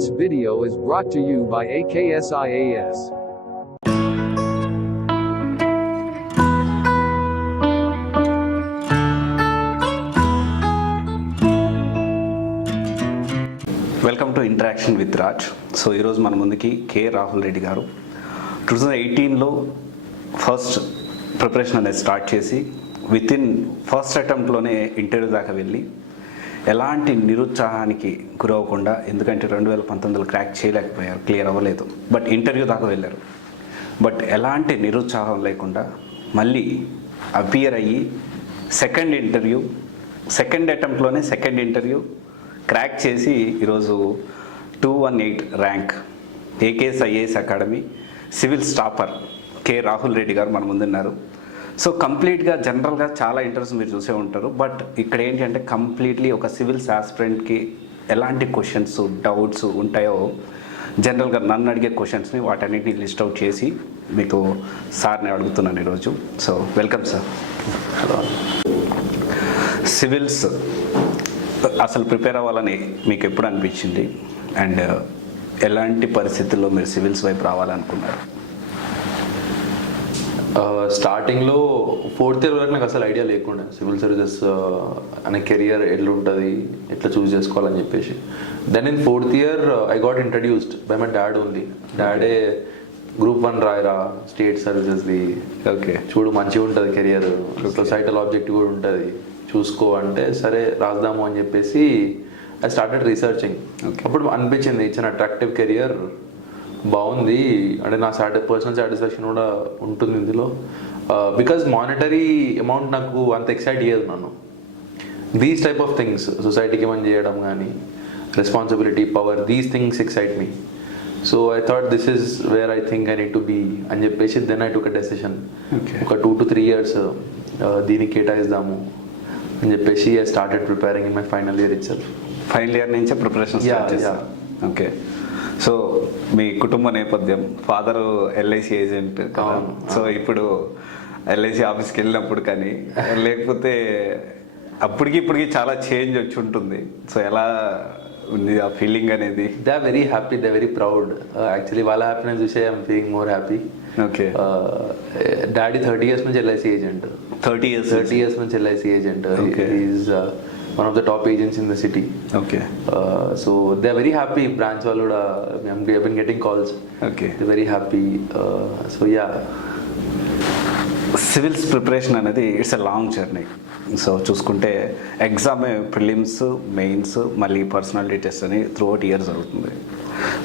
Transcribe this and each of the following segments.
This video is brought to you by AKSIAS. Welcome to interaction with Raj. So ఈరోజు మన ముందుకి K Rahul Reddy గారు 2018లో ఫస్ట్ ప్రిపరేషన్ అనేది స్టార్ట్ చేసి విత్ ఇన్ ఫస్ట్ అటెంప్ట్లోనే ఇంటర్వ్యూ దాకా వెళ్ళి ఎలాంటి నిరుత్సాహానికి గురవ్వకుండా, ఎందుకంటే 2019లో క్రాక్ చేయలేకపోయారు, క్లియర్ అవ్వలేదు, బట్ ఇంటర్వ్యూ దాకా వెళ్ళారు. బట్ ఎలాంటి నిరుత్సాహం లేకుండా మళ్ళీ అపియర్ అయ్యి సెకండ్ అటెంప్ట్లోనే సెకండ్ ఇంటర్వ్యూ క్రాక్ చేసి ఈరోజు 218 rank AKSIAS academy civil topper K Rahul Reddy గారు మన ముందున్నారు. సో కంప్లీట్గా జనరల్గా చాలా ఇంటర్వ్యూస్ మీరు చూసే ఉంటారు, బట్ ఇక్కడ ఏంటి అంటే కంప్లీట్లీ ఒక సివిల్స్ ఆస్పిరెంట్కి ఎలాంటి క్వశ్చన్స్ డౌట్స్ ఉంటాయో జనరల్గా నన్ను అడిగే క్వశ్చన్స్ని వాటన్నిటిని లిస్ట్ అవుట్ చేసి మీకు సార్ని అడుగుతున్నాను ఈరోజు. So welcome sir. సివిల్స్ అసలు ప్రిపేర్ అవ్వాలని మీకు ఎప్పుడు అనిపించింది, అండ్ ఎలాంటి పరిస్థితుల్లో మీరు సివిల్స్ వైపు రావాలనుకున్నారు? స్టార్టింగ్లో 4th ఇయర్ వరకు నాకు అసలు ఐడియా లేకుండా సివిల్ సర్వీసెస్ అనే కెరియర్ ఎట్లా ఉంటుంది, ఎట్లా చూస్ చేసుకోవాలని చెప్పేసి. Then in 4th year I got introduced by my dad only. డాడే గ్రూప్ 1 రాయరా, స్టేట్ సర్వీసెస్ది, ఓకే చూడు మంచిగా ఉంటుంది కెరియర్, సొసైటల్ ఆబ్జెక్టివ్ కూడా ఉంటుంది, చూసుకో అంటే సరే రాద్దాము అని చెప్పేసి ఐ స్టార్టెడ్ రీసెర్చింగ్. అప్పుడు అనిపించింది ఇట్స్ అన్ అట్రాక్టివ్ కెరియర్, బాగుంది, అంటే నా పర్సనల్ సాటిస్ఫాక్షన్ కూడా ఉంటుంది ఇందులో. బికాజ్ మానిటరీ అమౌంట్ నాకు అంత ఎక్సైట్ చేయదు నన్ను. దీస్ టైప్ ఆఫ్ థింగ్స్, సొసైటీకి ఏమైనా చేయడం కానీ, responsibility, power, these things excite me. So I thought this is where I think I need to be అని చెప్పేసి then I took a decision. ఒక 2 to 3 years దీనికి కేటాయిద్దాము అని చెప్పేసి I started preparing in my final year itself. Final year నుంచే preparation start చేశారు. Okay. So మీ కుటుంబ నేపథ్యం, ఫాదరు LIC ఏజెంట్ కదా, సో ఇప్పుడు LIC ఆఫీస్కి వెళ్ళినప్పుడు కానీ లేకపోతే అప్పటికి ఇప్పటికి చాలా చేంజ్ వచ్చి ఉంటుంది. సో ఎలా ఉంది ఆ ఫీలింగ్ అనేది? They are very happy, they very proud. Actually వాళ్ళ హ్యాపీనెస్ చూసే I'm feeling more happy. Okay. Daddy 30 years నుంచి LIC ఏజెంట్. 30 years నుంచి LIC agent. Is one of the top agents in the city. Okay. So they are very happy. Branch వాళ్ళు కూడా we have been getting calls. Okay. They are very happy. So yeah. Civils preparation అనేది it's a long journey. So చూసుకుంటే exam, prelims, mains, మళ్ళీ personality test అని throughout year జరుగుతుంది.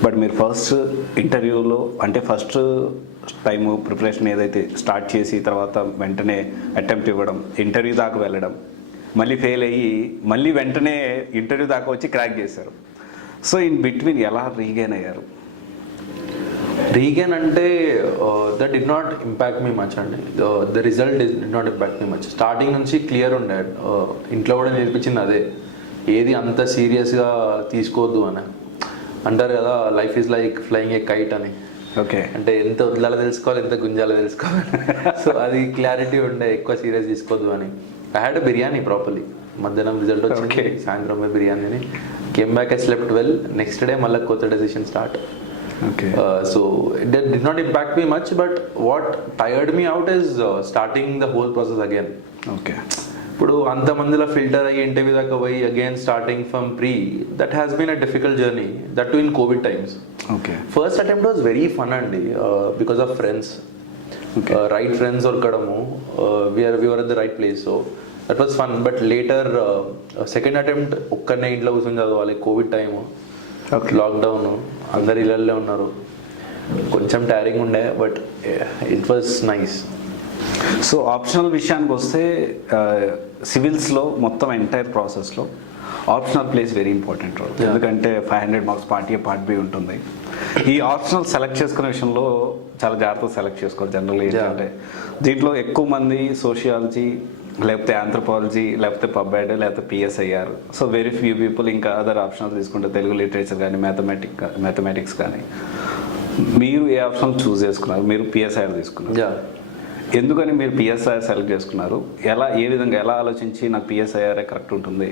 But మీరు first ఇంటర్వ్యూలో అంటే ఫస్ట్ టైము ప్రిపరేషన్ ఏదైతే start చేసి తర్వాత వెంటనే అటెంప్ట్ ఇవ్వడం, ఇంటర్వ్యూ దాకా వెళ్ళడం, మళ్ళీ ఫెయిల్ అయ్యి మళ్ళీ వెంటనే ఇంటర్వ్యూ దాకా వచ్చి క్రాక్ చేశారు. సో ఇన్ బిట్వీన్ ఎలా రీగైన్ అయ్యారు? రీగైన్ అంటే that did not impact me much అండి. The result did not impact me much. Starting నుంచి క్లియర్ ఉండే, ఇంట్లో కూడా నేర్పించింది అదే, ఏది అంత సీరియస్గా తీసుకోవద్దు అని అంటారు కదా, life is like flying A kite అని. ఓకే. అంటే ఎంత వదిలాలో తెలుసుకోవాలి, ఎంత గుంజాలో తెలుసుకోవాలి. సో అది క్లారిటీ ఉండే, ఎక్కువ సీరియస్ తీసుకోవద్దు అని. I had a biryani properly. మధ్యాహ్నం రిజల్ట్ వచ్చింది, సాయంత్రం బిర్యానీని. Came back, I slept well. Next day మళ్ళీ కొత్త decision start. Okay. So it did not impact me much, but what tired me out is starting the whole process again. Okay. ఇప్పుడు అంతమందిలో filter అయ్యి interview దాకా పోయి again starting from that has been a difficult journey, that too in COVID times. Okay. First attempt was very fun అండి, because of friends, right friends దొరకడము, we're at the right place. So that was fun. But later second attempt ఒక్కనే ఇంట్లో కూర్చొని చదవాలి, Covid time, lockdown, అందరు ఇళ్ళల్లో ఉన్నారు, కొంచెం టైరింగ్ ఉండే, but it was nice. So optional విషయానికి వస్తే సివిల్స్లో మొత్తం ఎంటైర్ ప్రాసెస్లో optional plays very important role. ఎందుకంటే 500 marks part A, part B ఉంటుంది. ఈ ఆప్షనల్ సెలెక్ట్ చేసుకునే విషయంలో చాలా జాగ్రత్తగా సెలెక్ట్ చేసుకోవాలి. జనరల్గా ఏంటంటే దీంట్లో ఎక్కువ మంది సోషియాలజీ, లేకపోతే ఆంథ్రోపాలజీ, లేకపోతే పబ్ఎడ్, లేకపోతే PSIR. So very few people ఇంకా అదర్ ఆప్షన్స్ తీసుకుంటే తెలుగు లిటరేచర్ కానీ, మ్యాథమెటిక్స్ కానీ. మీరు ఏ ఆప్షన్ చూస్ చేసుకున్నారు? మీరు PSIR తీసుకున్నారు. ఎందుకని మీరు PSIR సెలెక్ట్ చేసుకున్నారు? ఏ విధంగా ఎలా ఆలోచించి నాకు PSIR కరెక్ట్ ఉంటుంది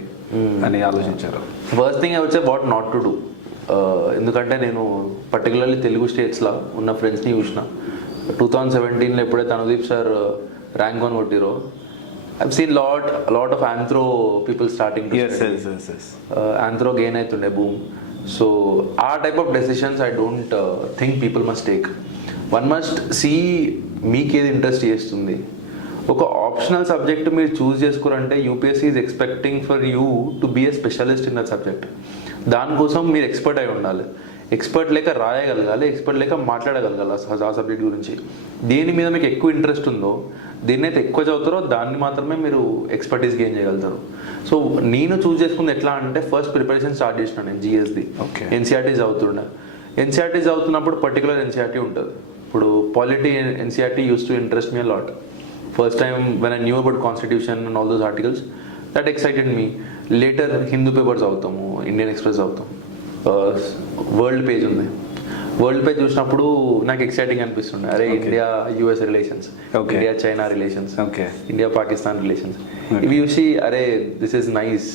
అని ఆలోచించారు? First thing I would say what not to do. ఎందుకంటే నేను పర్టికులర్లీ తెలుగు స్టేట్స్లో ఉన్న ఫ్రెండ్స్ని చూసిన 2017లో ఎప్పుడైతే అనుదీప్ సార్ ర్యాంక్ 1 కొట్టిరో I've seen lot of anthro people starting anthro gain అవుతుండే బూమ్. సో ఆ type of decisions I don't think people must take. One must see మీకేది ఇంట్రెస్ట్ చేస్తుంది. ఒక ఆప్షనల్ సబ్జెక్ట్ మీరు చూస్ చేసుకోరంటే UPSC is expecting for you to be a specialist in that subject. దానికోసం మీరు expert అయి ఉండాలి. ఎక్స్పర్ట్ లేక రాయగలగాలి, ఎక్స్పర్ట్ లేక మాట్లాడగలగాలి ఆ సబ్జెక్ట్ గురించి. దేని మీద మీకు ఎక్కువ ఇంట్రెస్ట్ ఉందో, దేన్నైతే ఎక్కువ చదువుతారో దాన్ని మాత్రమే మీరు ఎక్స్పర్టీస్ గెయిన్ చేయగలుగుతారు. సో నేను చూస్ చేసుకుంది ఎట్లా అంటే ఫస్ట్ ప్రిపరేషన్ స్టార్ట్ చేసిన నేను జిఎస్ది. ఎన్సీఆర్టీ చదువుతుండే. ఎన్సీఆర్టీ చదువుతున్నప్పుడు పర్టికులర్ ఎన్సీఆర్టీ ఉంటుంది. ఇప్పుడు polity NCERT use to interest me lot. First time when I knew about constitution and all those articles, that excited me. Later Hindu papers అవుతాము, ఇండియన్ ఎక్స్ప్రెస్ అవుతాం, world page ఉంది. World page చూసినప్పుడు నాకు exciting అనిపిస్తుండే, అరే India US relations, India China relations, India Pakistan relations, ఇవి చూసి అరే this is nice,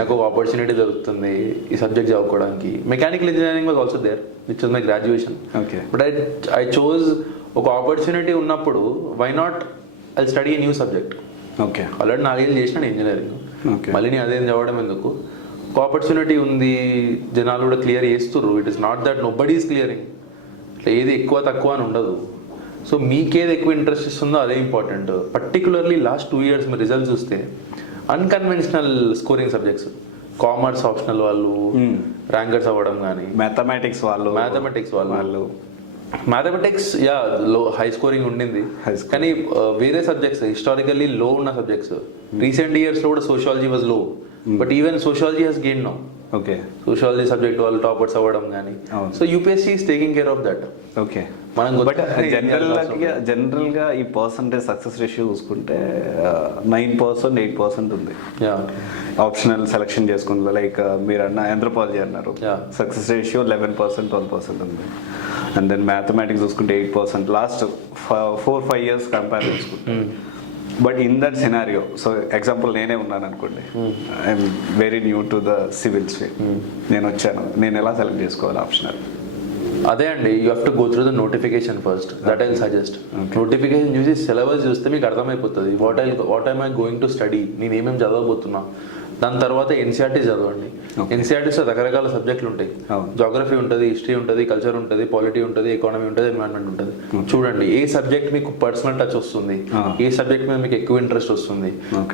నాకు ఒక ఆపర్చునిటీ దొరుకుతుంది ఈ సబ్జెక్ట్ చదువుకోవడానికి. Mechanical engineering was also there which was my graduation. But I chose ఒక ఆపర్చునిటీ ఉన్నప్పుడు why not I study a new subject. Already 4 ఏళ్ళు చేసిన ఇంజనీరింగ్, మళ్ళీ నేను అదేం చదవడం ఎందుకు? ఒక ఆపర్చునిటీ ఉంది, జనాలు కూడా క్లియర్ చేస్తుర్రు. It is not that nobody is clearing. ఇట్లా ఏది ఎక్కువ తక్కువ అని ఉండదు. సో మీకేది ఎక్కువ ఇంట్రెస్ట్ ఇస్తుందో అదే ఇంపార్టెంట్. పర్టికులర్లీ లాస్ట్ 2 years మీరు రిజల్ట్ చూస్తే unconventional scoring subjects, commerce optional వాళ్ళు ర్యాంకర్స్ అవ్వడం కానీ, మ్యాథమెటిక్స్ వాళ్ళు మ్యాథమెటిక్స్ లో హై స్కోరింగ్ ఉండింది. కానీ వేరే సబ్జెక్ట్స్ హిస్టారికల్లీ లో ఉన్న సబ్జెక్ట్స్ రీసెంట్ ఇయర్స్ లో కూడా sociology was low, but even sociology has gain now. Sociology subject వాళ్ళు టాపర్స్ అవ్వడం కానీ. So UPSC is taking care of that. But general గా ఈ పర్సంటేజ్ సక్సెస్ రేషియో చూసుకుంటే 9%, 8% ఉంది. ఆప్షనల్ సెలెక్షన్ చేసుకుంటే లైక్ మీరు అన్న ఆంథ్రోపాలజీ అన్నారు, సక్సెస్ రేషియో 11%, 12% ఉంది. అండ్ దెన్ మ్యాథమెటిక్స్ చూసుకుంటే 8%. లాస్ట్ 4-5 years కంపేర్ చేసుకుంటే. But in that scenario, so example నేనే ఉన్నాను అనుకోండి, I'm very new to the civils. నేను వచ్చాను, నేను ఎలా సెలెక్ట్ చేసుకోవాలి ఆప్షనల్? అదే అండి, you have to go through the notification first. That I suggest. Notification చూసి సిలబస్ చూస్తే మీకు అర్థమైపోతుంది what I'm I going to study, నేను ఏమేమి చదవబోతున్నా. దాని తర్వాత ఎన్సీఆర్టీ చదవండి. ఎన్సీఆర్టీస్లో రకరకాల సబ్జెక్టులు ఉంటాయి. జాగ్రఫీ ఉంటుంది, హిస్టరీ ఉంటుంది, కల్చర్ ఉంటుంది, పాలిటీ ఉంటుంది, ఎకానమీ ఉంటుంది, ఎన్వైరన్మెంట్ ఉంటుంది. చూడండి ఏ సబ్జెక్ట్ మీకు పర్సనల్ టచ్ వస్తుంది, ఏ సబ్జెక్ట్ మీద మీకు ఎక్కువ ఇంట్రెస్ట్ వస్తుంది.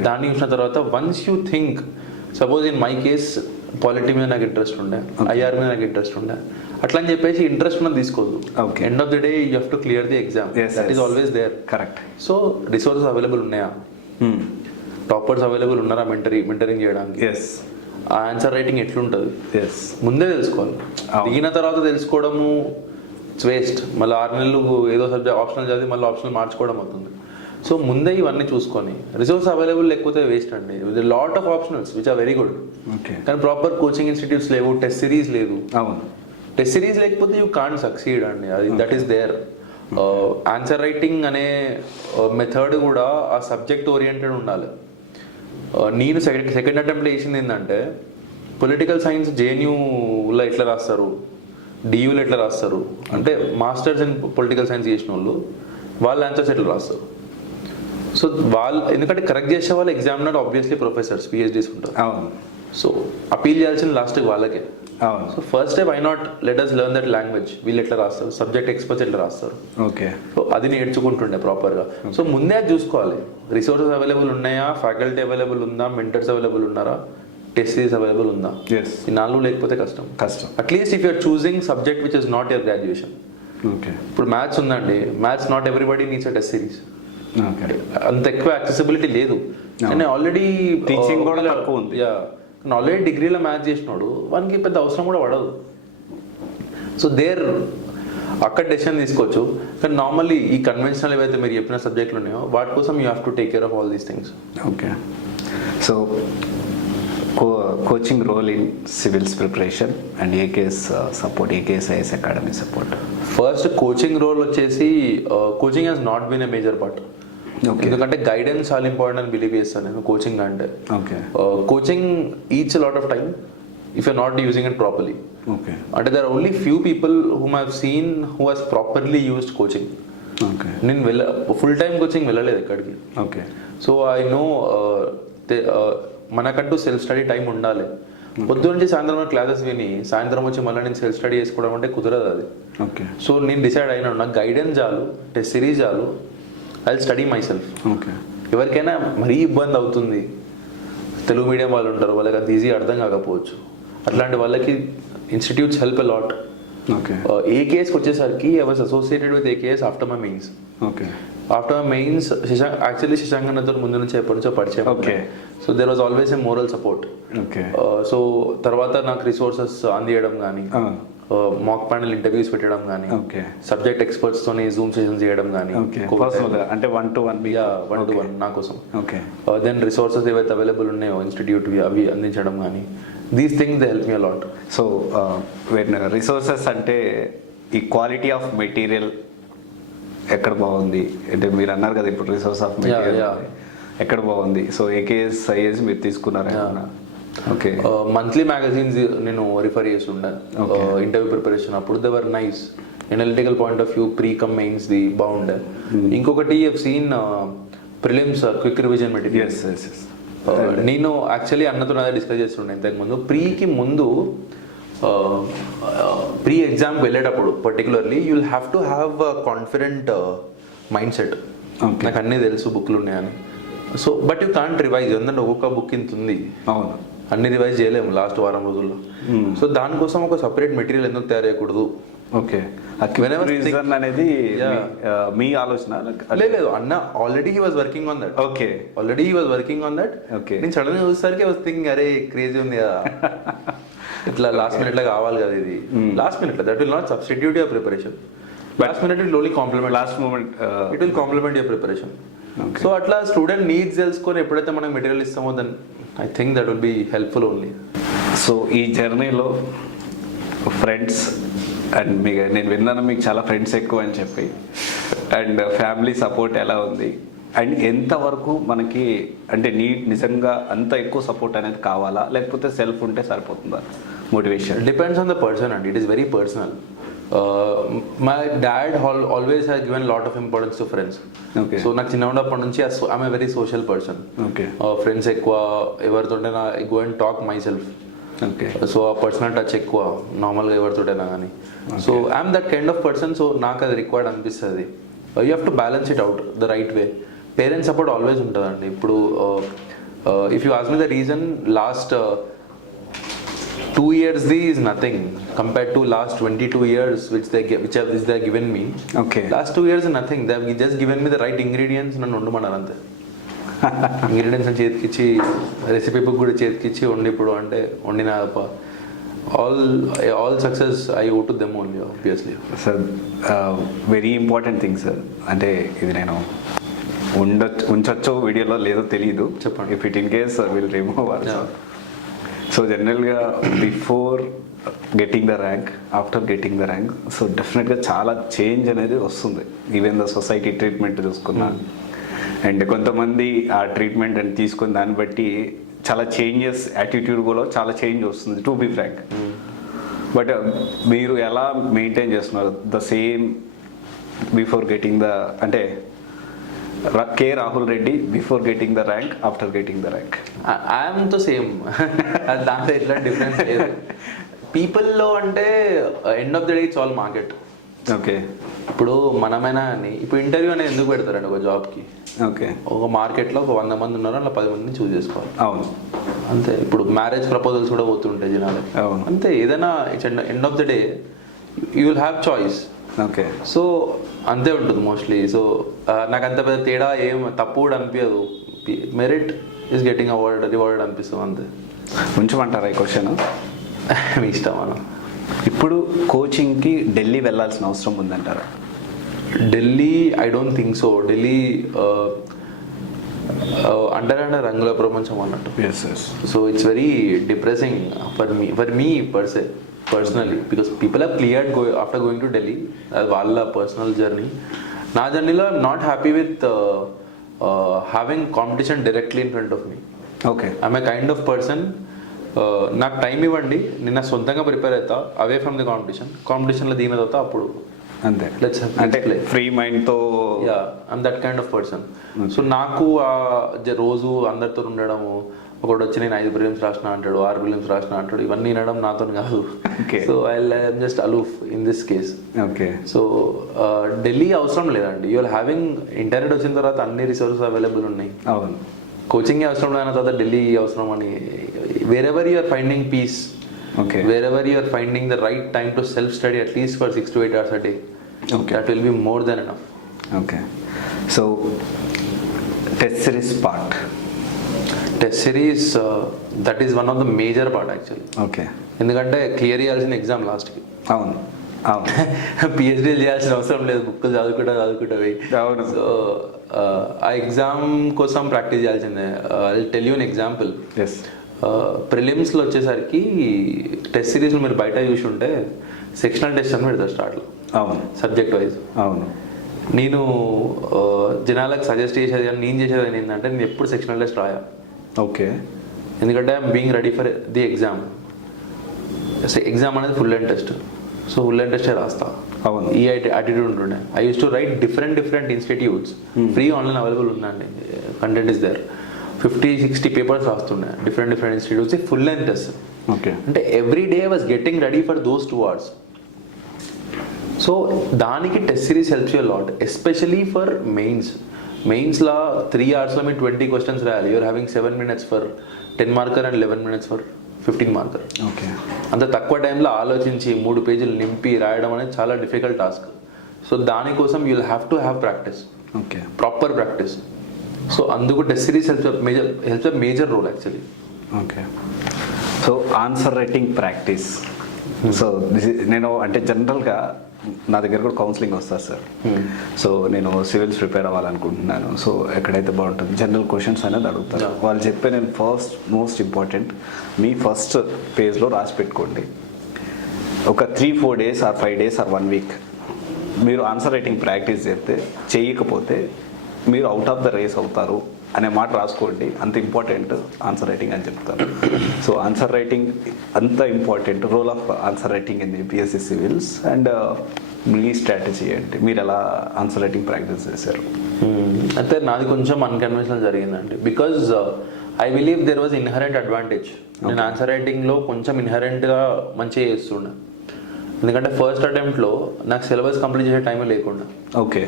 దాన్ని చూసిన తర్వాత once you think, suppose in my case polity మీద నాకు ఇంట్రెస్ట్ ఉండే, ఐఆర్ మీద నాకు ఇంట్రెస్ట్ ఉండే, అట్లా అని చెప్పేసి ఇంట్రెస్ట్ ఉన్నది తీసుకోవద్దు. End of the day you have to clear the exam. That is always there. Correct. So resources available ఉన్నాయా, టాపర్స్ అవైలబుల్ ఉన్నారా మెంటరింగ్ చేయడానికి, ఆ ఆన్సర్ రైటింగ్ ఎట్లుంటుంది ముందే తెలుసుకోవాలి. దిగిన తర్వాత తెలుసుకోవడము ఇట్స్ వేస్ట్. మళ్ళీ 6 నెలలు ఏదో సబ్జెక్ట్ ఆప్షనల్ చదివి మళ్ళీ ఆప్షనల్ మార్చుకోవడం అవుతుంది. సో ముందే ఇవన్నీ చూసుకొని, రిసోర్స్ అవైలబుల్ లేకపోతే వేస్ట్ అండి. With lot of optionals which are very good, కానీ ప్రాపర్ కోచింగ్ ఇన్స్టిట్యూట్స్ లేవు, టెస్ట్ సిరీస్ లేదు. టెస్ట్ సిరీస్ లేకపోతే యూ కాంట్ సక్సీడ్ అండి. అది that is there. Answer writing అనే మెథడ్ కూడా ఆ సబ్జెక్ట్ ఓరియంటెడ్ ఉండాలి. నేను సెకండ్ అటెంప్ట్లో వేసింది ఏంటంటే, పొలిటికల్ సైన్స్ జేఎన్యూలో ఎట్లా రాస్తారు, డియూలో ఎట్లా రాస్తారు అంటే, మాస్టర్స్ ఇన్ పొలిటికల్ సైన్స్ చేసిన వాళ్ళ ఆన్సర్స్ ఎట్లా రాస్తారు. సో వాళ్ళు ఎందుకంటే కరెక్ట్ చేసే వాళ్ళు ఎగ్జామినర్ ఆబ్వియస్లీ ప్రొఫెసర్స్, పిహెచ్డీస్ ఉంటారు. సో అపీల్ చేయాల్సిన లాస్ట్కి వాళ్ళకే. So first step, why not let us learn that language. వీళ్ళు ఎట్లా రాస్తారు, సబ్జెక్ట్ ఎక్స్పర్ట్స్ ఎట్లా రాస్తారు. సో అది నేర్చుకుంటుండే ప్రాపర్గా. సో ముందే అది చూసుకోవాలి, రిసోర్సెస్ అవైలబుల్ ఉన్నాయా, ఫ్యాకల్టీ అవైలబుల్ ఉందా, మెంటర్స్ అవైలబుల్ ఉన్నారా, టెస్ట్ సిరీస్ అవైలబుల్ ఉందా. ఈ 4 లేకపోతే కష్టం. At least if you're choosing subject which is not your graduation. ఇప్పుడు మ్యాథ్స్ ఉందండి, maths not everybody needs a test series. అంత ఎక్కువ యాక్సెసిబిలిటీ లేదు. కానీ ఆల్రెడీ టీచింగ్ కూడా తక్కువ ఉంది. ఆల్రెడీ డిగ్రీలో మ్యాథ్స్ చేసినాడు, వానికి పెద్ద అవసరం కూడా పడదు. సో అక్కడ డెసిషన్ తీసుకోవచ్చు. కానీ నార్మల్లీ ఈ కన్వెన్షనల్ ఏవైతే మీరు చెప్పిన సబ్జెక్టులు ఉన్నాయో వాటి కోసం you have to take care of all these things. Okay. So coaching role in civils preparation and AKS support, AKSIAS academy support. First coaching role వచ్చేసి, coaching has not been a major part. ఎందుకంటే guidance చాలా important అని believe చేస్తాను నేను coaching అంటే. Coaching eats lot of time, if you're not using it properly. Okay అంటే there are only few people whom I've seen who has properly used coaching. Okay నేను full time coaching వెళ్ళలేదు ఎక్కడికి. Okay so I know మనకంటూ self study time ఉండాలి. పొద్దు నుంచి సాయంత్రం classes విని సాయంత్రం వచ్చి మళ్ళీ నేను సెల్ఫ్ స్టడీ చేసుకోవడం అంటే కుదరదు అది. ఓకే సో నేను డిసైడ్ అయినా నాకు గైడెన్స్ చాలు, టెస్ట్ సిరీస్ చాలు, I study my self. Okay ఎవరికైనా మరీ ఇబ్బంది అవుతుంది, తెలుగు మీడియం వాళ్ళు ఉంటారు, వాళ్ళకి అంత ఈజీ అర్థం కాకపోవచ్చు, అట్లాంటి వాళ్ళకి institutes help a lot. Okay ఏకేఎస్కి వచ్చేసరికి I was associated with AKS after my mains. Okay after my mains actually శశాంకన్నతో ముందు నుంచి ఎప్పటి నుంచో పరిచయం. Okay. So there was always a moral support. Okay so తర్వాత నాకు రిసోర్సెస్ అందియడం కానీ, మాక్ ప్యానల్ ఇంటర్వ్యూస్ పెట్టడం కానీ, Okay. సబ్జెక్ట్ ఎక్స్పర్ట్స్ తోని జూమ్ సెషన్స్ చేయడం కానీ, ఓకే పర్సనల్ అంటే 1-to-1 1-to-1 నా కోసం. ఓకే దెన్ రిసోర్సెస్ ఏవైతే అవైలబుల్ ఉన్నాయో ఇన్స్టిట్యూట్ అవి అందించడం కానీ, these things they help me a lot. So when resources అంటే ఈ క్వాలిటీ ఆఫ్ మెటీరియల్ ఎక్కడ బాగుంది అంటే మీరు అన్నారు కదా ఇప్పుడు రిసోర్స్ ఆఫ్ మెటీరియల్ yeah. ఎక్కడ బాగుంది. సో ఏకేఎస్ ఐఏఎస్ మీరు తీసుకున్నారా? ఓకే మంత్లీ మ్యాగజైన్స్ నేను రిఫర్ చేసి ఉండే ఇంటర్వ్యూ ప్రిపరేషన్ అప్పుడు. They were nice analytical point of view, pre come mains the బాగుండే. ఇంకొకటి I have seen prelims quick revision material. నేను యాక్చువల్లీ అన్నతో అదే డిస్కస్ చేస్తుండే ఇంతకు ముందు. ప్రీకి ముందు ప్రీ ఎగ్జామ్కి వెళ్ళేటప్పుడు particularly you will have to have confident mind set. నాకు అన్నీ తెలుసు, బుక్లు ఉన్నాయని. So but you can't revise, ఎందుకంటే ఒక్కొక్క బుక్ ఇంత ఉంది, అవును అన్ని రివైజ్ చేయలేము లాస్ట్ వారం రోజుల్లో. సో దానికోసం ఒక సపరేట్ మెటీరియల్ ఎందుకు తయారు చేయకూడదు? ఓకే రీజన్ అనేది మీ ఆలోచన? లేదు అన్న, already he was working on that. Okay already he was working on that. Okay నేను సడన్ గా చూసేసరికి వాజ్ థింకింగ్ అరే క్రేజీ ఉంది కదా, ఇట్లా లాస్ట్ మినిట్ లో కావాలి కదా ఇది. లాస్ట్ మినిట్ లో that will not substitute your preparation. Last minute it only complement. Last moment it will complement your preparation. So అట్లా స్టూడెంట్ నీడ్స్ తెలుసుకొని ఎప్పుడైతే మనం మెటీరియల్ ఇస్తామో then I think that will be helpful only. So ఈ జర్నీలో friends and నేను విన్నాను మీకు చాలా ఫ్రెండ్స్ ఎక్కువ అని చెప్పి, అండ్ ఫ్యామిలీ సపోర్ట్ ఎలా ఉంది, అండ్ ఎంతవరకు మనకి అంటే నిజంగా అంత ఎక్కువ సపోర్ట్ అనేది కావాలా, లేకపోతే సెల్ఫ్ ఉంటే సరిపోతుందా motivation? Depends on the person and it is very personal. My dad always has given lot of importance to friends. Okay so నాకు చిన్నప్పటి నుంచి I'm a very social person. Okay friends ఎక్కువ, ఎవరితోటే నా go and talk my self. Okay so ఆ personal touch ఎక్కువ నార్మల్గా ఎవరితోటైనా కానీ. So I'm that kind of person. So నాకు అది రిక్వైర్డ్ అనిపిస్తుంది. You have to balance it out the right way. Parents support always ఉంటుందండి. ఇప్పుడు if you ask me the reason, last 2 years is nothing compared to last 22 years which they given me. Okay. Last 2 years is nothing. They have just given me the right ingredients. నన్ను వండమన్నారు అంతే. Ingredients అని చేతికిచ్చి, recipe book కూడా చేతికిచ్చి వండి ఇప్పుడు అంటే వండిన. All success I owe to them only obviously. Sir very important thing sir, అంటే ఇది నేను ఉంచొచ్చో వీడియోలో లేదో తెలియదు, చెప్పండి. If it in case will remove. So జనరల్గా before getting the rank, after getting the rank, so డెఫినెట్గా చాలా చేంజ్ అనేది వస్తుంది. ఈవెన్ ద సొసైటీ ట్రీట్మెంట్ చూసుకున్నా, అండ్ కొంతమంది ఆ ట్రీట్మెంట్ అని తీసుకుని దాన్ని బట్టి చాలా చేంజెస్, యాటిట్యూడ్ కూడా చాలా చేంజ్ వస్తుంది, టు బి ఫ్రాంక్. బట్ మీరు ఎలా మెయింటైన్ చేస్తున్నారు the same before getting the, అంటే K Rahul Reddy before getting the rank, after getting the rank? I'm తో సేమ్. దాంట్లో ఎట్లా డిఫరెన్స్ లేదు. పీపుల్లో అంటే end of the day it's all market. Okay ఇప్పుడు మనమైనా అని ఇప్పుడు ఇంటర్వ్యూ అనేది ఎందుకు పెడతారండి ఒక జాబ్కి? ఓకే ఒక మార్కెట్లో ఒక 100 మంది ఉన్నారు, అలా 10 మందిని చూస్ చేసుకోవాలి. అవును అంతే. ఇప్పుడు మ్యారేజ్ ప్రపోజల్స్ కూడా పోతుంటాయి జనాలు. అవును అంతే. ఏదైనా end of the day you will have choice. Okay so అంతే ఉంటుంది మోస్ట్లీ. సో నాకు అంత పెద్ద తేడా ఏం తప్పు కూడా అనిపించదు. మెరిట్ ఈస్ గెటింగ్ రివార్డెడ్ అనిపిస్తుంది అంతే. ఉంచమంటారా ఈ క్వశ్చన్? మీ ఇష్టం అన్న. ఇప్పుడు కోచింగ్కి ఢిల్లీ వెళ్ళాల్సిన అవసరం ఉందంటారా? Delhi I don't think so. Delhi అంటే రంగుల ప్రపంచం అన్నట్టు. So it's very depressing for me personally, because people are cleared after going to Delhi. అది వాళ్ళ పర్సనల్ జర్నీ. నా జర్నీలో I'm not happy with having competition directly in front of me. Okay I'm a kind of person నాకు time ఇవ్వండి, నిన్న సొంతంగా prepare అవుతా away from the కాంపిటీషన్లో దిగిన తర్వాత అప్పుడు అంతే. Let's అంటే play. ఫ్రీ మైండ్తో. I'm that kind of person. So నాకు రోజు అందరితో ఉండడము, ఒకటి వచ్చి నేను 5 ప్రిలిమ్స్ రాసిన అంటాడు, 6 ప్రిలిమ్స్ రాసిన అంటాడు, ఇవన్నీ వినడం నాతో కాదు. So I'm just aloof in this case. Okay. So Delhi అవసరం లేదండి. యూఆర్ హ్యావింగ్ ఇంటర్నెట్ వచ్చిన తర్వాత అన్ని రిసోర్సెస్ అవైలబుల్ ఉన్నాయి. అవును. కోచింగ్ అవసరం లేని తర్వాత ఢిల్లీ అవసరం అని. Wherever you're finding peace, okay, wherever you're finding the right time to self study at least for 6 to 8 hours a day, okay, that will be more than enough. Okay. So test series part, test series that is one of the major part actually. Okay. ఎందుకంటే clear చేయాల్సిన exam లాస్ట్కి. అవును అవును. PhD చేయాల్సిన అవసరం లేదు, book చదువుకుంటా. అవును. సో ఆ ఎగ్జామ్ కోసం ప్రాక్టీస్ చేయాల్సిందే. I tell you an example. Yes. ప్రిలిమ్స్లో వచ్చేసరికి టెస్ట్ సిరీస్లో మీరు బయట చూసి ఉంటే సెక్షనల్ టెస్ట్ అని పెడతారు స్టార్ట్లో. అవును. Subject wise. అవును. నేను జనాలకు సజెస్ట్ చేసేది కానీ నేను చేసేది ఏంటంటే నేను ఎప్పుడు సెక్షనల్ టెస్ట్ రాయా. ఓకే. ఎందుకంటే I'm being ready for the exam. Exam అనేది full and test. So full and టెస్టే రాస్తా. అవును. ఈ యాటిట్యూడ్ ఉంటుండే. I use to write different institutes. Free online available ఉందండి, కంటెంట్ ఇస్ దేర్. 50-60 పేపర్స్ రాస్తుండే different institutes, full and test. Okay. అంటే every day I was getting ready for those 2 hours. So దానికి test series helps you lot, especially for మెయిన్స్లో 3 hours మీరు 20 questions రాయాలి. You're having 7 minutes for 10 marker and 11 minutes for 15 marker. Okay. అంత తక్కువ టైంలో ఆలోచించి 3 పేజీలు నింపి రాయడం అనేది చాలా డిఫికల్ట్ టాస్క్. సో దానికోసం you will have to have practice, okay, proper practice. So అందుకు test series helps major role actually. Okay. So answer writing practice. So నేను అంటే జనరల్గా నా దగ్గర కూడా కౌన్సిలింగ్ వస్తుంది సార్. సో నేను సివిల్స్ ప్రిపేర్ అవ్వాలనుకుంటున్నాను. సో ఎక్కడైతే బాగుంటుంది జనరల్ క్వశ్చన్స్ అనేది అడుగుతాను. వాళ్ళు చెప్పే నేను మోస్ట్ ఇంపార్టెంట్ మీ ఫస్ట్ పేజ్లో రాసి పెట్టుకోండి. ఒక 3-4 days or 5 days or 1 week మీరు ఆన్సర్ రైటింగ్ ప్రాక్టీస్ చేయకపోతే మీరు అవుట్ ఆఫ్ ద రేస్ అవుతారు అనే మాట రాసుకోండి. అంత ఇంపార్టెంట్ ఆన్సర్ రైటింగ్ అని చెప్తాను. సో ఆన్సర్ రైటింగ్ అంత important. Role of answer writing in UPSC civils and మీ స్ట్రాటజీ ఏంటి, మీరు ఎలా ఆన్సర్ రైటింగ్ ప్రాక్టీస్ చేశారు? అయితే నాది కొంచెం అన్కన్వెన్షనల్ జరిగిందండి. Because I believe there was inherent advantage. నేను ఆన్సర్ రైటింగ్లో కొంచెం ఇన్హరెంట్గా మంచిగా చేస్తుండే. ఎందుకంటే ఫస్ట్ అటెంప్ట్లో నాకు సిలబస్ కంప్లీట్ చేసే టైమే లేకుండా. ఓకే.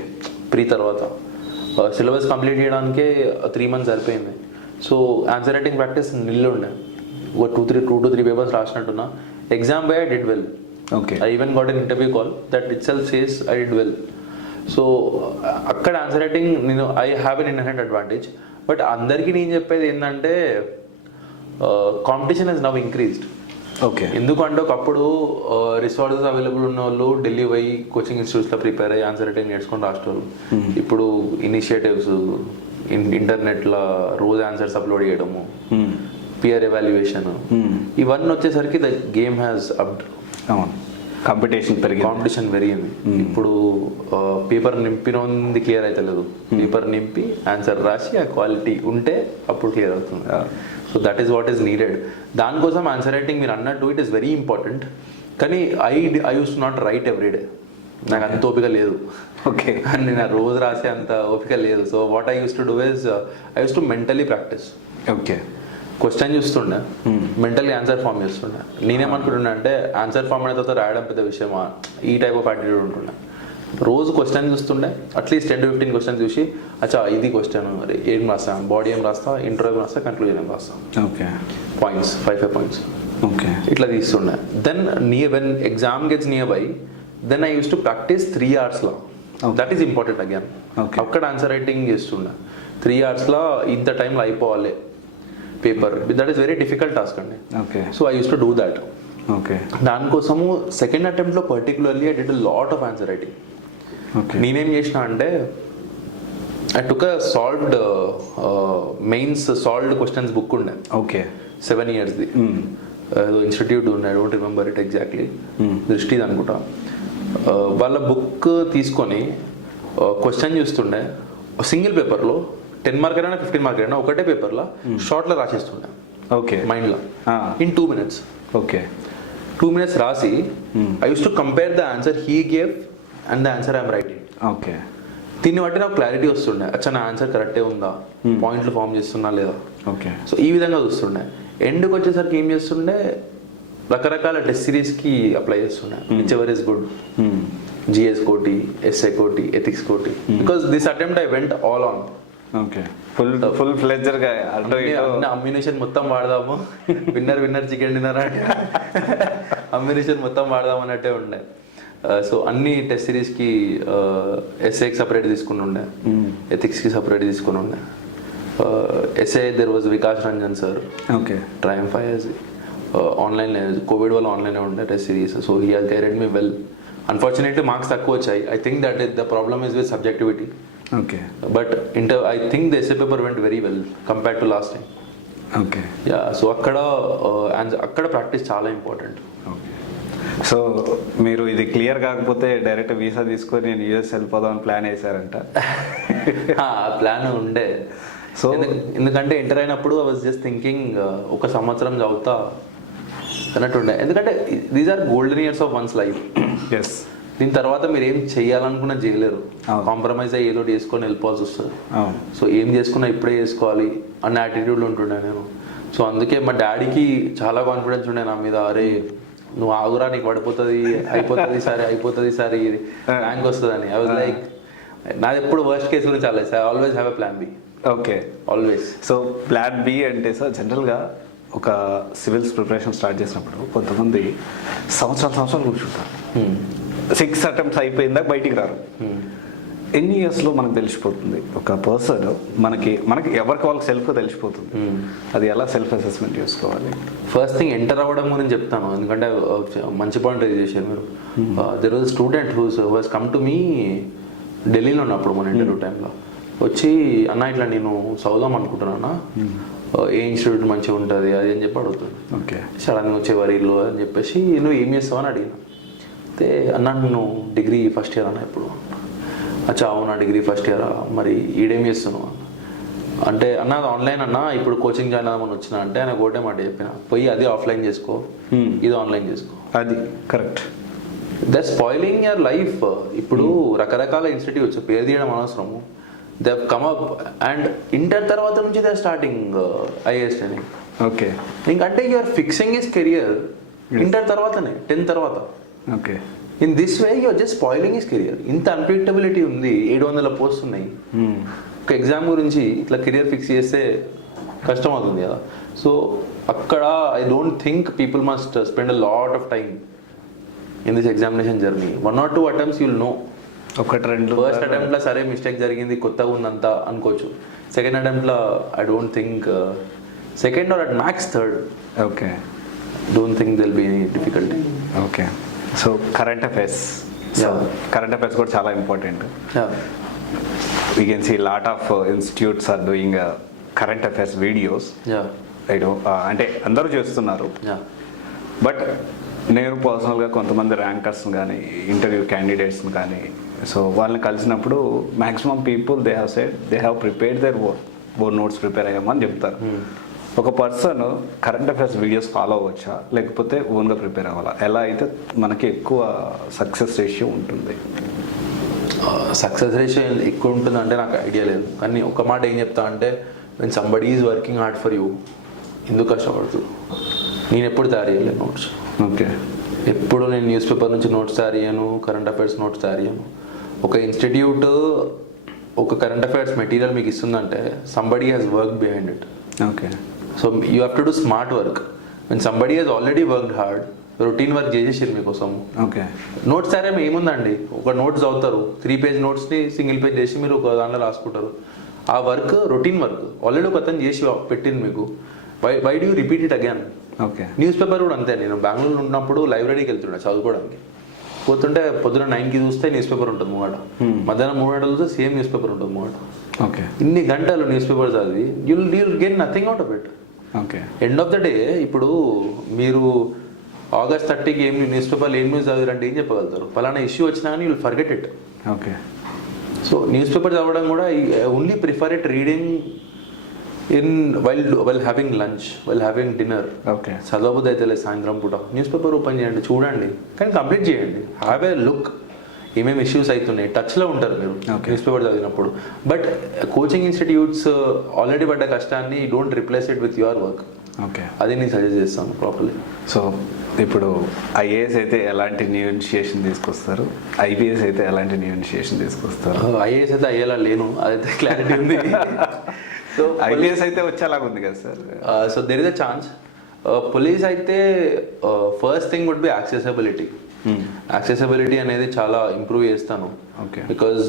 తర్వాత సిలబస్ కంప్లీట్ చేయడానికే 3 months సరిపోయింది. సో ఆన్సర్ రైటింగ్ ప్రాక్టీస్ నిల్లు ఉండే. ఒక 2 to 3 పేపర్స్ రాసినట్టున్నా. Exam by I did well. Okay. I even got an interview call that itself says I did well. So అక్కడ ఆన్సర్ రైటింగ్ నేను I have an inherent advantage. But అందరికీ నేను చెప్పేది ఏంటంటే competition is now increased. Okay. ఎందుకంటే ఒకప్పుడు resources available ఉన్న వాళ్ళు ఢిల్లీ పోయి కోచింగ్ ఇన్స్టిట్యూట్స్లో ప్రిపేర్ అయ్యి ఆన్సర్ రైటింగ్ నేర్చుకొని రాష్ట్రాలు. ఇప్పుడు ఇనిషియేటివ్స్, ఇంటర్నెట్లో రోజు ఆన్సర్స్ అప్లోడ్ చేయడము, పియర్ ఎవాల్యుయేషన్, ఇవన్నీ వచ్చేసరికి ద గేమ్ హ్యాస్ అప్డ్. కాంపిటీషన్ పెరిగింది. ఇప్పుడు పేపర్ నింపినది క్లియర్ అవుతలేదు. పేపర్ నింపి ఆన్సర్ రాసి ఆ క్వాలిటీ ఉంటే అప్పుడు క్లియర్ అవుతుంది. So that is what is needed. దానికోసం ఆన్సర్ రైటింగ్ మీరు అన్నట్టు ఇట్ ఈస్ వెరీ ఇంపార్టెంట్. కానీ I use to not right every day. నాకు అంత ఓపిక లేదు. ఓకే. అండ్ నేను రోజు రాసే అంత ఓపిక లేదు. So what I use to do is I use to mentally practice. Okay. Question చూస్తుండే, మెంటల్లీ ఆన్సర్ ఫామ్ చేస్తుండే. నేనేమనుకుంటున్నా అంటే ఆన్సర్ ఫామ్ అయిన తర్వాత రాయడం పెద్ద విషయమా, ఈ టైప్ ఆఫ్ యాటిట్యూడ్ ఉంటుండే. రోజు క్వశ్చన్ చూస్తుండే, అట్లీస్ట్ 10 to 15 questions చూసి అచ్చా ఇది క్వశ్చన్ ఏం రాస్తా, బాడీ ఏం రాస్తా, ఇంట్రో ఏం రాస్తా, కన్క్లూజన్ ఏం రాస్తా, ఓకే, పాయింట్స్ 5 points, ఓకే, ఇట్లా తీస్తుండే. Then when exam gets near by, then I use to practice 3 hours. That is important again. అక్కడ ఆన్సర్ రైటింగ్ చేస్తుండే 3 hours ఇంత టైంలో అయిపోవాలి paper. That is very difficult task అండి. Okay. So I use to do that. Okay. దానికోసము second అటెంప్ట్లో particularly I did a lot of answer writing. నేనేం చేసిన అంటే I took a solved mains solved questions book ఉండే. Okay. 7 yearsది institute ఉండే, I don't remember it exactly, దృష్టిది అనుకుంటా. వాళ్ళ బుక్ తీసుకొని క్వశ్చన్ చూస్తుండే. సింగిల్ పేపర్లో 10 mark అయినా 15 mark అయినా ఒకటే పేపర్లో షార్ట్లో రాసేస్తుండే. ఓకే మైండ్లో Ah. In 2 minutes. Okay 2 minutes రాసి I use to compare the answer he gave and the answer I'm writing. Okay దీన్ని బట్టి నాకు క్లారిటీ వస్తుండే, అచ్చా నా ఆన్సర్ కరెక్టే ఉందా, పాయింట్లు ఫామ్ చేస్తున్నా లేదా. ఓకే సో ఈ విధంగా చూస్తుండే. ఎండ్కి వచ్చేసరికి ఏం చేస్తుండే, రకరకాల టెస్ట్ సిరీస్కి అప్లై చేస్తుండే. Whichever is good, GS కోటి, ఎస్ఏ కోటి, ఎథిక్స్ కోటి. Because this attempt I went all on. Okay full ఫ్లెడ్జర్గా అటు ఇటు అమ్యునేషన్ మొత్తం వాడదాము, విన్నర్ చికెన్ డిన్నర్ అంటే అమ్యునేషన్ మొత్తం వాడదాం అన్నట్టే ఉండే. సో అన్ని టెస్ట్ సిరీస్కి ఎస్ఏకి సపరేట్ తీసుకుని ఉండే, ఎథిక్స్కి సపరేట్ తీసుకుని ఉండే. Essay there was Vikas Ranjan sir, okay Triumph IAS online, COVID వల్ల ఆన్లైన్ ఉండే test series. So he has guided me well. Unfortunately marks తక్కువ వచ్చాయి. I think that the problem is with subjectivity. Okay but I think the essay paper went very well compared to last time. Okay ya, so అక్కడ practice చాలా important. Okay so మీరు ఇది clear కాకపోతే direct visa తీసుకొని నేను US వెళ్ళిపోదామని plan వేసారంట. Plan ఉండే. సో ఎందుకంటే ఎంటర్ అయినప్పుడు ఐ వాజ్ జస్ట్ థింకింగ్ ఒక సంవత్సరం చదువుతా అన్నట్టు ఉండే. ఎందుకంటే these are golden years of one's life. Yes దీని తర్వాత మీరు ఏం చేయాలనుకున్నా చేయలేరు. అవును. కాంప్రమైజ్ అయ్యి ఏదో చేసుకొని వెళ్ళిపోవాల్సి వస్తుంది. అవును సో ఏం చేసుకున్నా ఇప్పుడే చేసుకోవాలి అన్న యాటిట్యూడ్లో ఉంటుండే నేను. సో అందుకే మా డాడీకి చాలా కాన్ఫిడెన్స్ ఉండే నా మీద. అరే నువ్వు ఆగురా, నీకు పడిపోతుంది, అయిపోతుంది సార్ ఇది ర్యాంక్ వస్తుందని. ఐ వాజ్ లైక్, నాది ఎప్పుడు వర్స్ట్ కేసు గురించి చాలా sir, always have a plan B. Okay always. So plan B అంటే సార్ జనరల్గా ఒక సివిల్స్ ప్రిపరేషన్ స్టార్ట్ చేసినప్పుడు కొంతమంది సంవత్సరాలు కూర్చుంటారు. 6 attempts అయిపోయిందా బయటికి రారు. ఎన్ని ఇయర్స్లో మనకు తెలిసిపోతుంది ఒక పర్సన్, మనకి ఎవరికి వాళ్ళకి సెల్ఫ్ తెలిసిపోతుంది. అది ఎలా సెల్ఫ్ అసెస్మెంట్ చేసుకోవాలి? ఫస్ట్ థింగ్ ఎంటర్ అవ్వడం గురించి చెప్తాను, ఎందుకంటే మంచి పాయింట్ రేజ్ చేశారు మీరు. There was student who's come to me ఢిల్లీలో ఉన్నప్పుడు మన ఇంటర్వ్యూ టైంలో వచ్చి, అన్న ఇట్లా నేను చదువుదాం అనుకుంటున్నా, ఏ ఇన్స్టిట్యూట్ మంచిగా ఉంటుంది అది అని చెప్పి అడుగుతుంది. ఓకే సడన్గా వచ్చే వరీలో అని చెప్పేసి, నువ్వు ఏం చేస్తావు అని అడిగిన. అయితే అన్నా నేను డిగ్రీ ఫస్ట్ ఇయర్ అన్న ఇప్పుడు. అచ్చా అవునా డిగ్రీ ఫస్ట్ ఇయరా, మరి ఈడేం చేస్తున్నావు అంటే, అన్న ఆన్లైన్ అన్న ఇప్పుడు కోచింగ్ జాయిన్ అవ్వమని వచ్చిన అంటే ఆయన ఒకటే మాట చెప్పిన, పోయి అది ఆఫ్లైన్ చేసుకో, ఇది ఆన్లైన్ చేసుకో. అది correct. The spoiling your life. ఇప్పుడు రకరకాల ఇన్స్టిట్యూట్స్ పేరు తీయడం అనవసరము, they have come up and inter తర్వాత నుంచి they starting IAS training. Okay ఇంకంటే you're fixing his career inter తర్వాతనే, 10th తర్వాత. Okay in this way you're just spoiling his career. ఇంత అన్ప్రిడిక్టబిలిటీ ఉంది, 700 పోస్ట్ ఉన్నాయి. ఒక ఎగ్జామ్ గురించి ఇట్లా కెరియర్ ఫిక్స్ చేస్తే కష్టం అవుతుంది కదా. సో అక్కడ I don't think people must spend a lot of time in this examination journey. 1 or 2 attempts you'll know. ఒకటి రెండు ఫస్ట్ అటెంప్ట్లో సరే మిస్టేక్ జరిగింది, కొత్తగా ఉందంతా అనుకోవచ్చు. సెకండ్ అటెంప్ట్లో I don't think, second or at max third, okay don't think there'll be any difficulty. Okay so current affairs. Current affairs కూడా చాలా important. We can see lot of institutes are doing current affairs videos. అంటే అందరూ చేస్తున్నారు. But నేను పర్సనల్గా కొంతమంది rankers కానీ interview క్యాండిడేట్స్ని కానీ సో వాళ్ళని కలిసినప్పుడు maximum people they have said they have prepared their own notes prepare అయ్యామని చెప్తారు. ఒక person current affairs videos follow అవ్వచ్చా, లేకపోతే ఓన్గా ప్రిపేర్ అవ్వాలా? ఎలా అయితే మనకి ఎక్కువ సక్సెస్ రేషియో ఉంటుంది? సక్సెస్ రేషియో ఎక్కువ ఉంటుంది అంటే నాకు ఐడియా లేదు, కానీ ఒక మాట ఏం చెప్తా అంటే, when somebody is working hard for you, ఎందుకు కష్టపడుతూ. నేను ఎప్పుడు తయారు చేయలేదు నోట్స్. ఓకే, ఎప్పుడు నేను న్యూస్ పేపర్ నుంచి నోట్స్ తయారు చేయను, కరెంట్ అఫైర్స్ నోట్స్ తయారు చేయను. ఒక ఇన్స్టిట్యూట్ ఒక కరెంట్ అఫైర్స్ మెటీరియల్ మీకు ఇస్తుందంటే somebody has work behind it. Okay, so you have to do smart work. When somebody has already worked hard, routine work చేసేసారు మీకోసం. ఓకే, నోట్స్ తయారు ఏముందండి, ఒక నోట్స్ చదువుతారు, 3 page నోట్స్ని సింగిల్ పేజ్ చేసి మీరు ఒక దాంట్లో రాసుకుంటారు. ఆ వర్క్ రొటీన్ వర్క్ ఆల్రెడీ ఒక అతను చేసి పెట్టింది మీకు. Why do you repeat it again? Okay, newspaper కూడా అంతే. నేను బెంగళూరులో ఉన్నప్పుడు లైబ్రరీకి వెళ్తుండే చదువుకోవడానికి. పోతుంటే పొద్దున 9కి చూస్తే న్యూస్ పేపర్ ఉంటుంది ముంగట, మధ్యాహ్నం 3 గంటలు చూస్తే సేమ్ న్యూస్ పేపర్ ఉంటుంది ముంగట. ఓకే, ఇన్ని గంటలు న్యూస్ పేపర్ చదివి you'll get nothing out of it. Okay, end of the day ఇప్పుడు మీరు August 30కి ఏం న్యూస్ పేపర్లు ఏం న్యూస్ చదివారంటే ఏం చెప్పగలుగుతారు? ఫలానా ఇష్యూ వచ్చినా కానీ you'll forget it. Okay. So newspaper చదవడం కూడా only prefer it reading while having lunch, while having dinner, okay. చదవబుద్ధి అయితే లేదు సాయంత్రం పూట, న్యూస్ పేపర్ ఓపెన్ చేయండి, చూడండి, కానీ కంప్లీట్ చేయండి. హ్యావ్ ఏ లుక్, ఏమేమి ఇష్యూస్ అవుతున్నాయి, టచ్లో ఉంటారు మీరు న్యూస్ పేపర్ చదివినప్పుడు. బట్ కోచింగ్ ఇన్స్టిట్యూట్స్ ఆల్రెడీ పడ్డ కష్టాన్ని don't replace it with your work. Okay, అది నేను సజెస్ట్ చేస్తాను ప్రాపర్లీ. సో ఇప్పుడు ఐఏఎస్ అయితే ఎలాంటి న్యూ ఇనిషియేషన్ తీసుకొస్తారు, ఐపీఎస్ అయితే ఎలాంటి న్యూ ఇనిషియేషన్ తీసుకొస్తారు? ఐఏఎస్ అయితే అయ్యేలా లేను, అదైతే క్లారిటీ ఉంది. సో ఐపీఎస్ అయితే వచ్చేలాగా ఉంది కదా sir? So there is a chance. Police అయితే first thing would be accessibility. Accessibility అనేది చాలా ఇంప్రూవ్ చేస్తాను. Okay. Because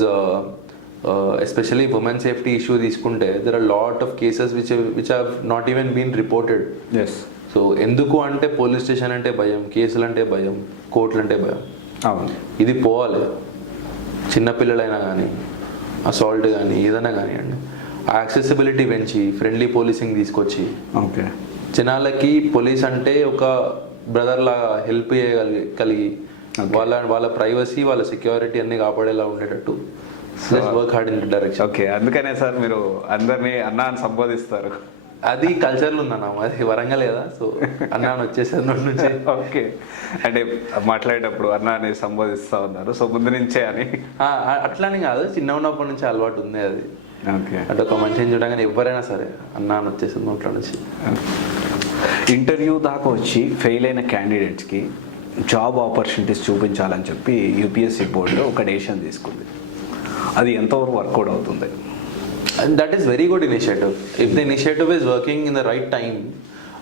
especially women safety issue తీసుకుంటే there are lot of cases which have not even been reported. Yes. So ఎందుకు అంటే police station అంటే భయం, కేసులు అంటే భయం, కోర్టులు అంటే భయం. అవును. ఇది పోవాలి. చిన్నపిల్లలైనా కానీ, అసాల్ట్ కానీ, ఏదైనా కానివ్వండి, ఆ యాక్సెసిబిలిటీ పెంచి ఫ్రెండ్లీ పోలీసింగ్ తీసుకొచ్చి ఓకే, జనాలకి పోలీస్ అంటే ఒక బ్రదర్ లాగా హెల్ప్ చేయగలిగి వాళ్ళ ప్రైవసీ, వాళ్ళ సెక్యూరిటీ అన్ని కాపాడేలా ఉండేటట్టు work hard in direction. Okay, అందుకనే సార్ మీరు అందరినీ అన్న అని సంబోధిస్తారు. అది కల్చర్లో ఉందన్న, అది వరంగల్ లేదా, సో అన్న అని వచ్చేసారు నుంచి. ఓకే, అంటే మాట్లాడేటప్పుడు అన్న అని సంబోధిస్తూ ఉన్నారు, సో ముందు నుంచే అని? అట్లానే కాదు, చిన్న ఉన్నప్పటి నుంచి అలవాటు ఉంది అది. ఓకే, అంటే ఒక మనిషిని చూడగానే ఎవరైనా సరే అన్న అని వచ్చేసింది నోట్ల నుంచి. ఇంటర్వ్యూ దాకా వచ్చి ఫెయిల్ అయిన క్యాండిడేట్స్కి జాబ్ ఆపర్చునిటీస్ చూపించాలని చెప్పి యూపీఎస్సీ బోర్డు ఒక డెసిషన్ తీసుకుంది. అది ఎంతవరకు వర్కౌట్ అవుతుంది? That is very good initiative. If the initiative is working in the right time,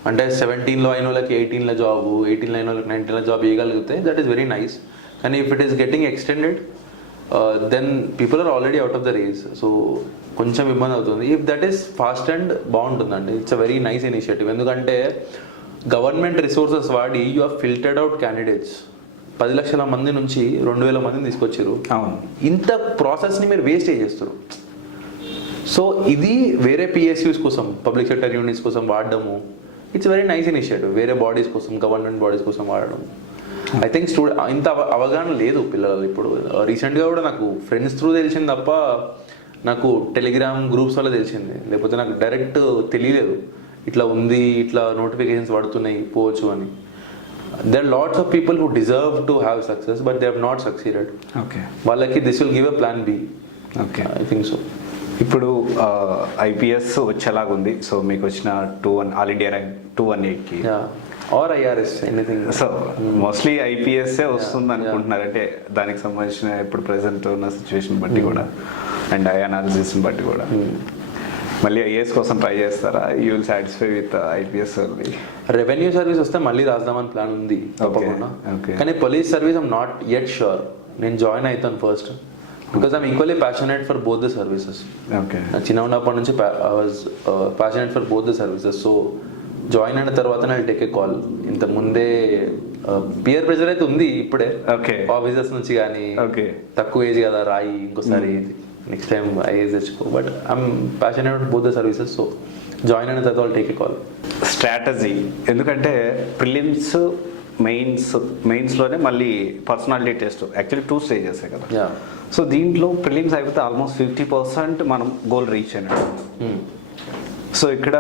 అంటే 17లో అయిన వాళ్ళకి 18లో జాబ్, 18లో అయిన వాళ్ళకి 19లో జాబ్ ఇవ్వగలిగితే దట్ ఈస్ వెరీ నైస్. కానీ if it is getting extended then people are already out of the race, so కొంచెం ఇబ్బంది అవుతుంది. If that is fast and బాగుంటుందండి, it's a very nice initiative. ఎందుకంటే గవర్నమెంట్ రిసోర్సెస్ వాడి you have filtered out candidates. 10 లక్షల మంది నుంచి 2,000 మందిని తీసుకొచ్చారు. అవును. ఇంత ప్రాసెస్ని మీరు వేస్ట్ చేస్తారు. సో ఇది వేరే పిఎస్యూస్ కోసం, పబ్లిక్ సెక్టర్ యూనిట్స్ కోసం వాడడము, ఇట్స్ వెరీ నైస్ ఇనిషియేటివ్. వేరే బాడీస్ కోసం, గవర్నమెంట్ బాడీస్ కోసం వాడడం, ఐ థింక్ ఇంత అవగాహన లేదు పిల్లలు ఇప్పుడు. రీసెంట్గా కూడా నాకు ఫ్రెండ్స్ త్రూ తెలిసింది తప్ప నాకు టెలిగ్రామ్ గ్రూప్స్ వల్ల తెలిసింది, లేకపోతే నాకు డైరెక్ట్ తెలియలేదు ఇట్లా ఉంది, ఇట్లా నోటిఫికేషన్స్ పడుతున్నాయి పోవచ్చు అని. there are lots of people who deserve to have success but they have not succeeded. Okay, వాళ్ళకి this will give a plan B. Okay, I think so. ఇప్పుడు ఐపీఎస్ వచ్చేలాగా ఉంది. సో మీకు వచ్చిన 2-1 ఆల్ ఇండియా ర్యాంక్ 218కి, or IRS anything. So mostly ఐపీఎస్ఏ వస్తుంది అనుకుంటున్నారు, అంటే దానికి సంబంధించిన ఇప్పుడు ప్రెసెంట్ ఉన్న సిచ్యువేషన్ బట్టి కూడా అండ్ ఐ అనాలిసిస్ని బట్టి కూడా. మళ్ళీ ఐఏఎస్ కోసం ట్రై చేస్తారా? You will satisfy with IPS only? Revenue service వస్తే మళ్ళీ రాద్దామని ప్లాన్ ఉంది తప్పకుండా. కానీ police service I'm not yet sure. నేను జాయిన్ అవుతాను first, because I'm equally passionate for both the services. Okay, చిన్న ఉన్నప్పటి నుంచి I was passionate for both the services. So join అయిన తర్వాత నేను టేక్ ఏ కాల్. ఇంత ముందే పియర్ ప్రెషర్ అయితే ఉంది ఇప్పుడే, ఓకే, ఆఫీసర్స్ నుంచి కానీ, ఓకే, తక్కువ ఏజ్ కదా రాయి, ఇంకోసారి నెక్స్ట్ టైం ఐఏఎస్ తెచ్చుకో. But I'm passionate about both the services. So join అయిన తర్వాత టేక్ ఏ కాల్. స్ట్రాటజీ, ఎందుకంటే ప్రిలిమ్స్, మెయిన్స్లోనే మళ్ళీ పర్సనాలిటీ టెస్ట్, యాక్చువల్లీ 2 స్టేజెస్ కదా. సో దీంట్లో ప్రిలిమ్స్ అయిపోతే ఆల్మోస్ట్ 50% మనం గోల్ రీచ్ అయినట్టు. సో ఇక్కడ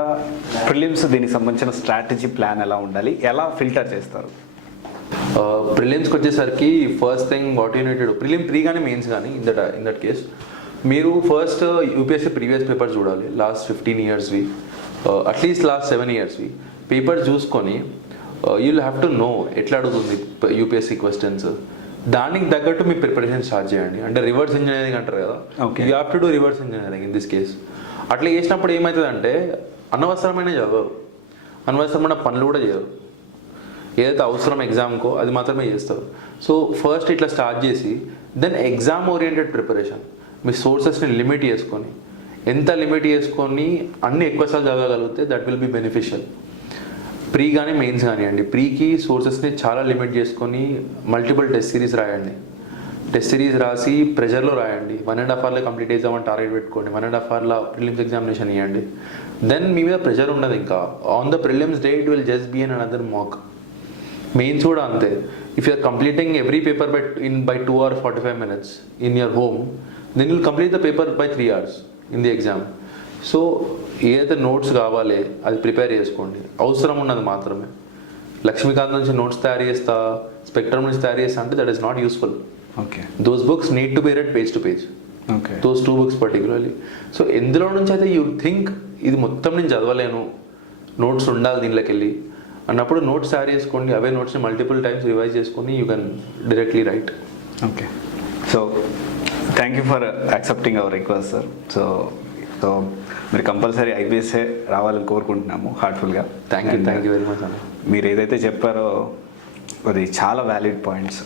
ప్రిలిమ్స్ దీనికి సంబంధించిన స్ట్రాటజీ ప్లాన్ ఎలా ఉండాలి, ఎలా ఫిల్టర్ చేస్తారు? ప్రిలిమ్స్కి వచ్చేసరికి first thing what you need to, prelim 3 కానీ మెయిన్స్ కానీ ఇన్ దట్ కేస్ మీరు ఫస్ట్ యూపీఎస్సీ ప్రీవియస్ పేపర్స్ చూడాలి. లాస్ట్ 15 yearsవి, అట్లీస్ట్ లాస్ట్ 7 yearsవి పేపర్స్ చూసుకొని you will have to know ఎట్లా అడుగుతుంది యూపీఎస్సీ క్వశ్చన్స్. దానికి తగ్గట్టు మీ ప్రిపరేషన్ స్టార్ట్ చేయండి. అంటే రివర్స్ ఇంజనీరింగ్ అంటారు కదా, you have to do reverse engineering in this case. అట్లా చేసినప్పుడు ఏమవుతుందంటే అనవసరమైన చదవరు, అనవసరమైన పనులు కూడా చేయరు. ఏదైతే అవసరం ఎగ్జామ్కో అది మాత్రమే చేస్తారు. సో ఫస్ట్ ఇట్లా స్టార్ట్ చేసి దెన్ ఎగ్జామ్ ఓరియంటెడ్ ప్రిపరేషన్, మీ సోర్సెస్ని లిమిట్ చేసుకొని, ఎంత లిమిట్ చేసుకొని అన్ని ఎక్కువసార్లు చదవగలిగితే that will be beneficial. Pre కానీ మెయిన్స్ కానివ్వండి, ప్రీకి సోర్సెస్ని చాలా లిమిట్ చేసుకొని మల్టిపుల్ టెస్ట్ సిరీస్ రాయండి. టెస్ట్ సిరీస్ రాసి ప్రెషర్లో రాయండి. 1.5 hourలో కంప్లీట్ చేద్దామని టార్గెట్ పెట్టుకోండి. 1.5 hourలో ప్రిలిమ్స్ ఎగ్జామినేషన్ ఇవ్వండి. దెన్ మీ మీద ప్రెషర్ ఉండదు ఇంకా. On the prelims day it will just be an another mock. Mains కూడా అంతే. If you're completing every paper by 2 hours 45 minutes in your home, then you'll complete the paper by 3 hours in the exam. So ఏదైతే notes కావాలి అది prepare చేసుకోండి, అవసరం ఉన్నది మాత్రమే. లక్ష్మీకాంత్ నుంచి నోట్స్ తయారు చేస్తా, స్పెక్ట్రమ్ నుంచి తయారు చేస్తా అంటే that is not useful. Okay. Those books need to be red page to page, okay. Those 2 books particularly. So ఎందులో నుంచి అయితే యూ థింక్ ఇది మొత్తం నేను చదవలేను, నోట్స్ ఉండాలి దీనిలోకి వెళ్ళి అన్నప్పుడు నోట్స్ తయారు చేసుకోండి. అవే నోట్స్ని మల్టిపుల్ టైమ్స్ రివైజ్ చేసుకొని you can directly right. Okay. So thank you for accepting hour request sir. So so మీరు కంపల్సరీ ఐబీఎస్ఏ రావాలని కోరుకుంటున్నాము హార్ట్ఫుల్గా. థ్యాంక్ యూ వెరీ మచ్ అన్న. మీరు ఏదైతే చెప్పారో అది చాలా valid points.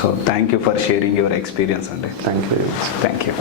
So thank you for sharing your experience అండి. Thank you very much. Thank you.